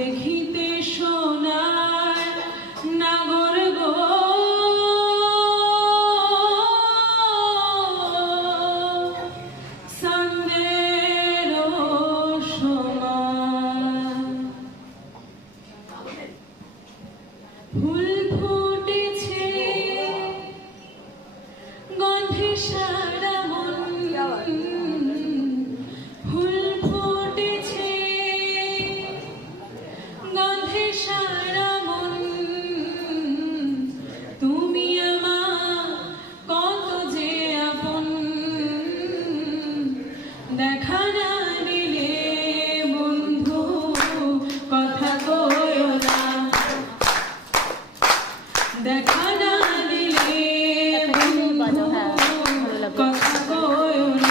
দেখিতে সোনার নাগর গো সন্দের সমান ফুল ফুটেছে গন্ধে সারা মন ফুল ফুটেছে গন্ধে সারা মন তুমি আমার কত যে আপন দেখা না দিলে বন্ধু কথা কইও না দেখা না দিলে বন্ধু কথা কইও না